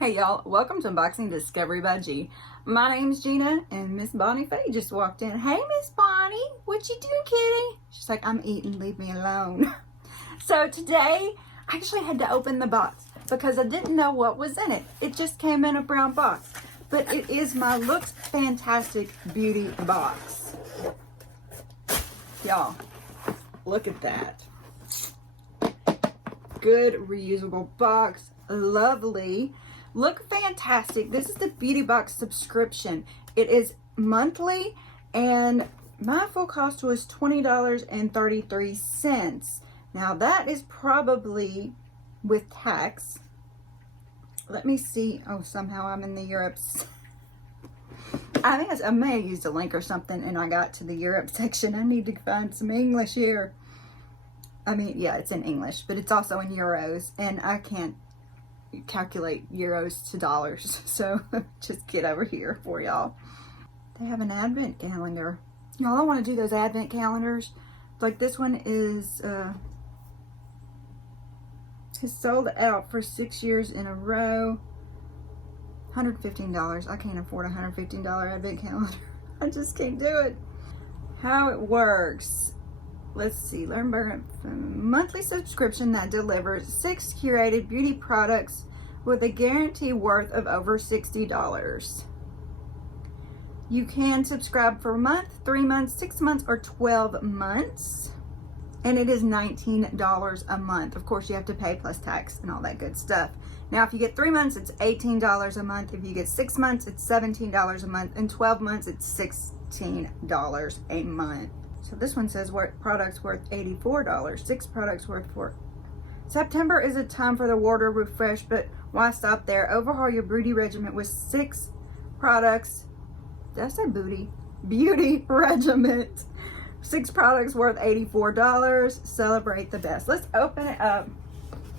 Hey y'all, welcome to Unboxing Discovery by G. My name's Gina and Miss Bonnie Faye just walked in. Hey Miss Bonnie, what you doing, kitty? She's like, I'm eating, leave me alone. So today, I actually had to open the box because I didn't know what was in it. It just came in a brown box. But it is my Looks Fantastic Beauty Box. Y'all, look at that. Good reusable box, lovely. Look Fantastic. This is the Beauty Box subscription. It is monthly and my full cost was $20.33. Now that is probably with tax. Let me see. Oh, somehow I'm in the Europes. I may have used a link or something and I got to the Europe section. I need to find some English here. I mean, yeah, it's in English, but it's also in euros and I can't calculate euros to dollars, so just get over here for y'all. They have an advent calendar. Y'all, I want to do those advent calendars. Like this one is has sold out for 6 years in a row. $115. I can't afford a $115 advent calendar. I just can't do it. How it works. Let's see. Learn monthly subscription that delivers 6 curated beauty products with a guarantee worth of over $60. You can subscribe for a month, 3 months, 6 months, or 12 months. And it is $19 a month. Of course, you have to pay plus tax and all that good stuff. Now, if you get 3 months, it's $18 a month. If you get 6 months, it's $17 a month. And 12 months, it's $16 a month. So this one says products worth $84. 6 products worth $4. September is a time for the wardrobe refresh, but why stop there? Overhaul your beauty regimen with 6 products. Did I say booty? Beauty regimen. 6 products worth $84. Celebrate the best. Let's open it up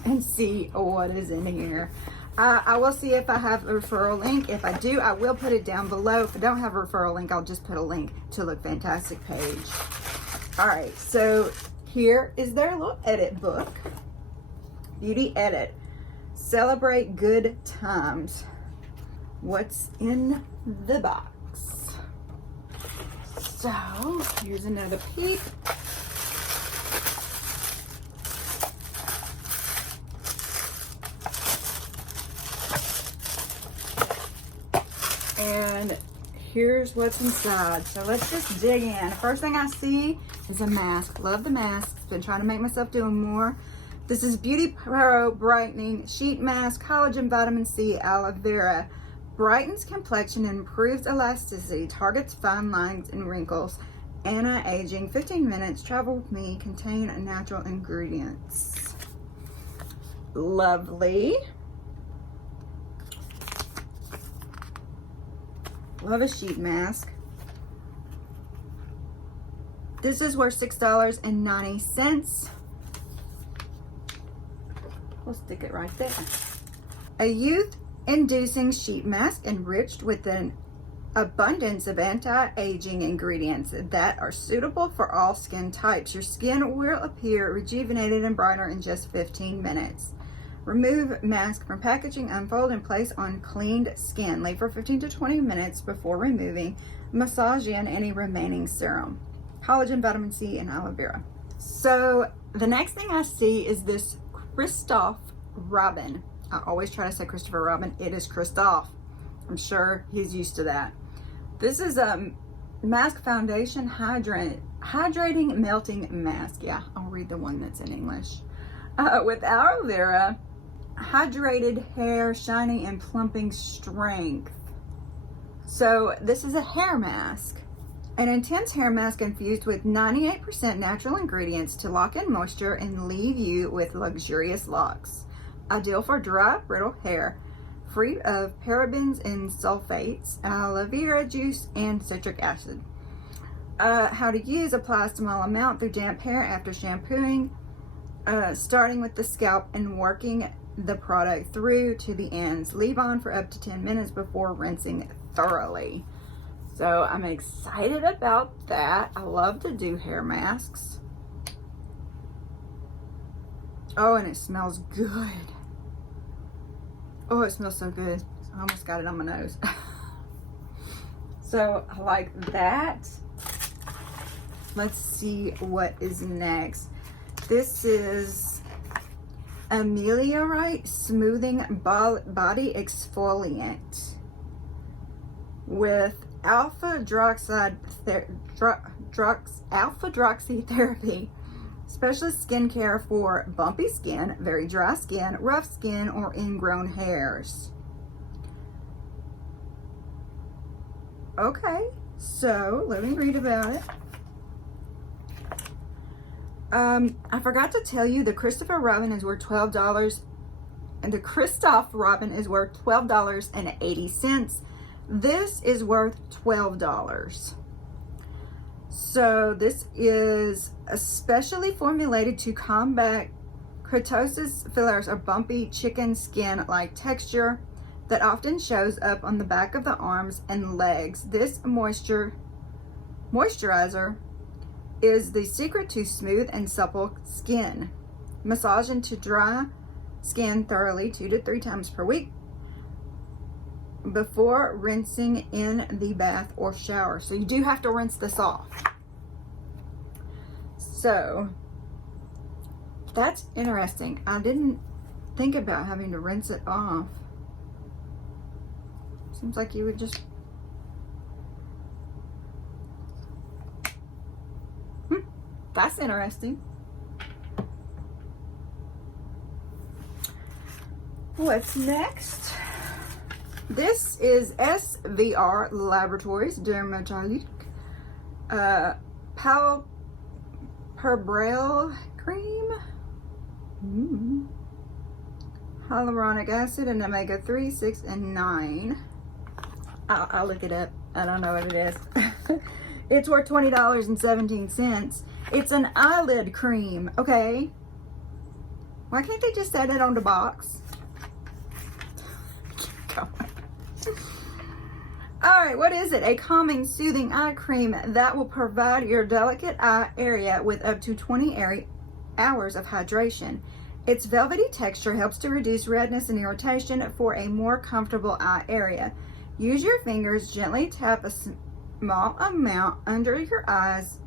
and see what is in here. I will see if I have a referral link. If I do, I will put it down below. If I don't have a referral link, I'll just put a link to Look Fantastic page. All right, so here is their little edit book. Beauty Edit. Celebrate good times. What's in the box? So, here's another peek. And here's what's inside. So let's just dig in. The first thing I see is a mask. Love the masks. Been trying to make myself do them more. This is Beauty Pro Brightening Sheet Mask, Collagen Vitamin C, Aloe Vera. Brightens complexion and improves elasticity. Targets fine lines and wrinkles. Anti-aging. 15 minutes. Travel with me. Contain natural ingredients. Lovely. Love a sheet mask. This is worth $6.90. We'll stick it right there. A youth-inducing sheet mask enriched with an abundance of anti-aging ingredients that are suitable for all skin types. Your skin will appear rejuvenated and brighter in just 15 minutes. Remove mask from packaging, unfold and place on cleaned skin. Leave for 15 to 20 minutes before removing. Massage in any remaining serum. Collagen, vitamin C, and aloe vera. So the next thing I see is this Christophe Robin. I always try to say Christopher Robin. It is Christophe. I'm sure he's used to that. This is a mask foundation hydrating melting mask. Yeah, I'll read the one that's in English. With aloe vera, hydrated hair, shiny and plumping strength. So this is a hair mask. An intense hair mask infused with 98% natural ingredients to lock in moisture and leave you with luxurious locks. Ideal for dry, brittle hair. Free of parabens and sulfates, aloe vera juice, and citric acid. How to use: apply a small amount through damp hair after shampooing, starting with the scalp and working the product through to the ends. Leave on for up to 10 minutes before rinsing thoroughly. So I'm excited about that. I love to do hair masks. Oh, and it smells good. Oh, it smells so good. I almost got it on my nose. So I like that. Let's see what is next. This is Ameliorate Smoothing Body Exfoliant with alpha-droxy therapy. Specialist skincare for bumpy skin, very dry skin, rough skin, or ingrown hairs. Okay, so let me read about it. I forgot to tell you the Christopher Robin is worth $12, and the Christophe Robin is worth $12.80. This is worth $12. So this is especially formulated to combat keratosis fillers or bumpy chicken skin-like texture that often shows up on the back of the arms and legs. This moisturizer is the secret to smooth and supple skin. Massage into dry skin thoroughly 2 to 3 times per week before rinsing in the bath or shower. So you do have to rinse this off. So that's interesting. I didn't think about having to rinse it off. Seems like you would just... That's interesting. What's next? This is SVR Laboratories Dermatologic Palpebral Cream. Hyaluronic acid and omega-3, 6, and 9. I'll look it up. I don't know what it is. It's worth $20.17. It's an eyelid cream, okay? Why can't they just set it on the box? Alright, what is it? A calming, soothing eye cream that will provide your delicate eye area with up to 20 hours of hydration. Its velvety texture helps to reduce redness and irritation for a more comfortable eye area. Use your fingers, gently tap a small amount under your eyes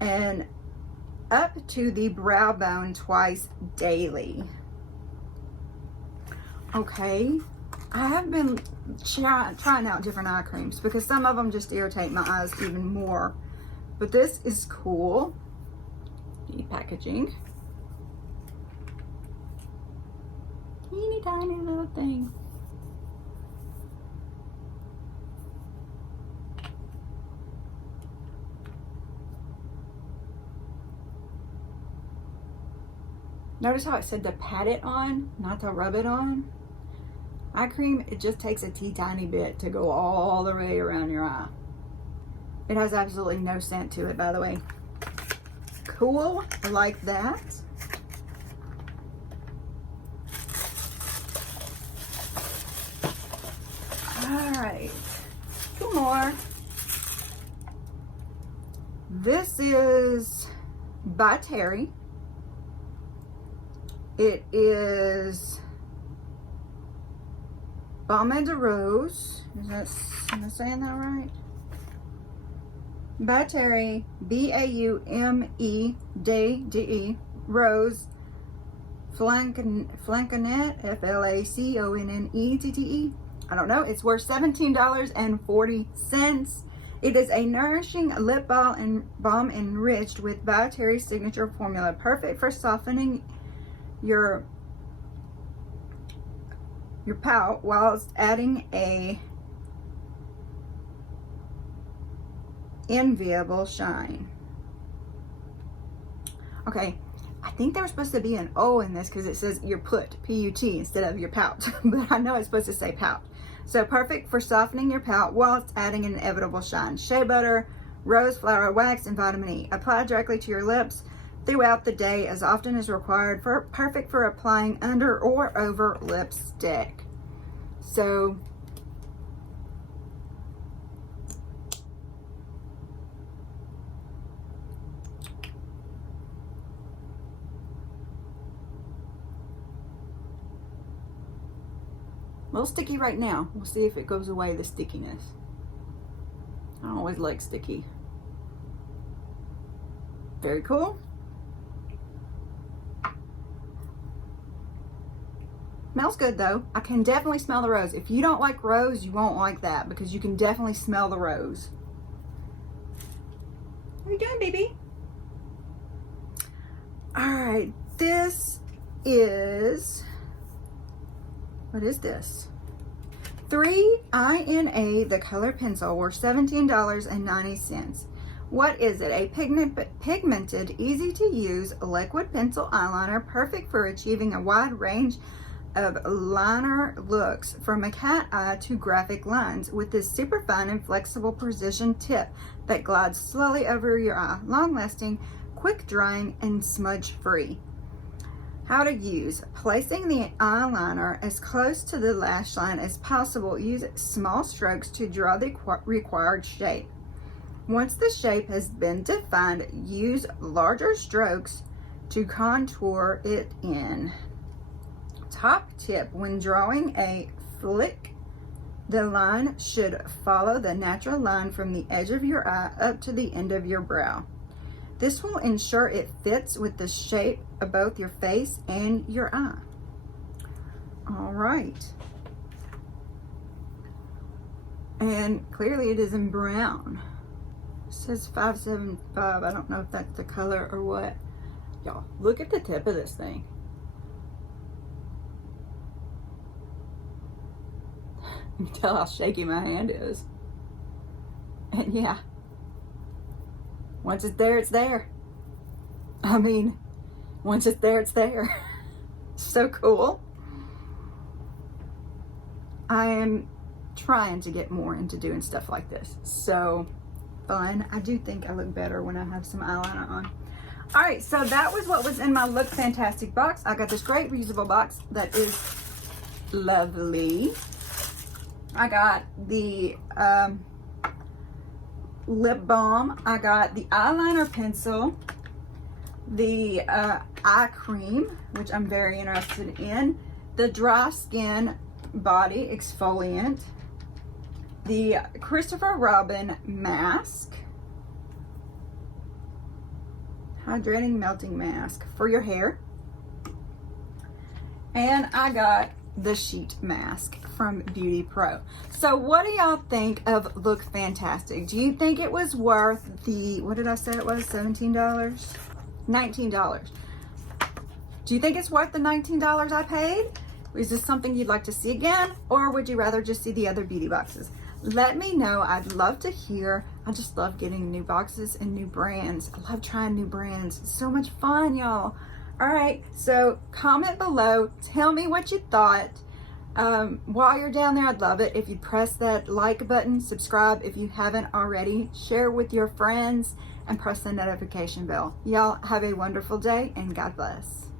and up to the brow bone twice daily. Okay, I have been trying out different eye creams because some of them just irritate my eyes even more. But this is cool. The packaging. Teeny tiny little thing. Notice how it said to pat it on, not to rub it on. Eye cream, it just takes a teeny bit to go all the way around your eye. It has absolutely no scent to it, by the way. Cool, I like that. All right, 2 more. This is by Terry. It is Baume de Rose. Am I saying that right? By Terry, Baumede, Rose, Flaconnette, Flaconnette. I don't know. It's worth $17.40. It is a nourishing lip balm enriched with By Terry's signature formula, perfect for softening your pout whilst adding a enviable shine. Okay, I think there was supposed to be an O in this because it says your put, P-U-T, instead of your pout. But I know it's supposed to say pout. So perfect for softening your pout whilst adding an inevitable shine. Shea butter, rose flower wax, and vitamin E. Apply directly to your lips throughout the day as often as required. Perfect for applying under or over lipstick. So A little sticky right now. We'll see if it goes away, the stickiness. I don't always like sticky. Very cool. Smells good though. I can definitely smell the rose. If you don't like rose, you won't like that because you can definitely smell the rose. What are you doing, baby? All right, this is, what is this? 3INA, the color pencil, were $17.90. What is it? A pigmented, easy to use liquid pencil eyeliner, perfect for achieving a wide range of liner looks, from a cat eye to graphic lines, with this super fine and flexible precision tip that glides slowly over your eye. Long lasting, quick drying, and smudge free. How to use: placing the eyeliner as close to the lash line as possible. Use small strokes to draw the required shape. Once the shape has been defined, use larger strokes to contour it in. Top tip: when drawing a flick, the line should follow the natural line from the edge of your eye up to the end of your brow. This will ensure it fits with the shape of both your face and your eye. All right. And clearly it is in brown. It says 575. I don't know if that's the color or what. Y'all, look at the tip of this thing. You can tell how shaky my hand is. And yeah, once it's there, it's there. I mean, once it's there, it's there. So cool. I am trying to get more into doing stuff like this. So fun. I do think I look better when I have some eyeliner on. All right, so that was what was in my Look Fantastic box. I got this great reusable box that is lovely. I got the lip balm. I got the eyeliner pencil, the eye cream, which I'm very interested in, the dry skin body exfoliant, the Christopher Robin mask, hydrating melting mask for your hair, and I got the sheet mask from Beauty Pro. So what do y'all think of Look Fantastic? Do you think it was worth the, what did I say it was, $17? $19. Do you think it's worth the $19 I paid? Is this something you'd like to see again, or would you rather just see the other beauty boxes? Let me know. I'd love to hear. I just love getting new boxes and new brands. I love trying new brands. It's so much fun, y'all. All right, so comment below. Tell me what you thought. While you're down there, I'd love it if you press that like button, subscribe if you haven't already, share with your friends, and press the notification bell. Y'all have a wonderful day, and God bless.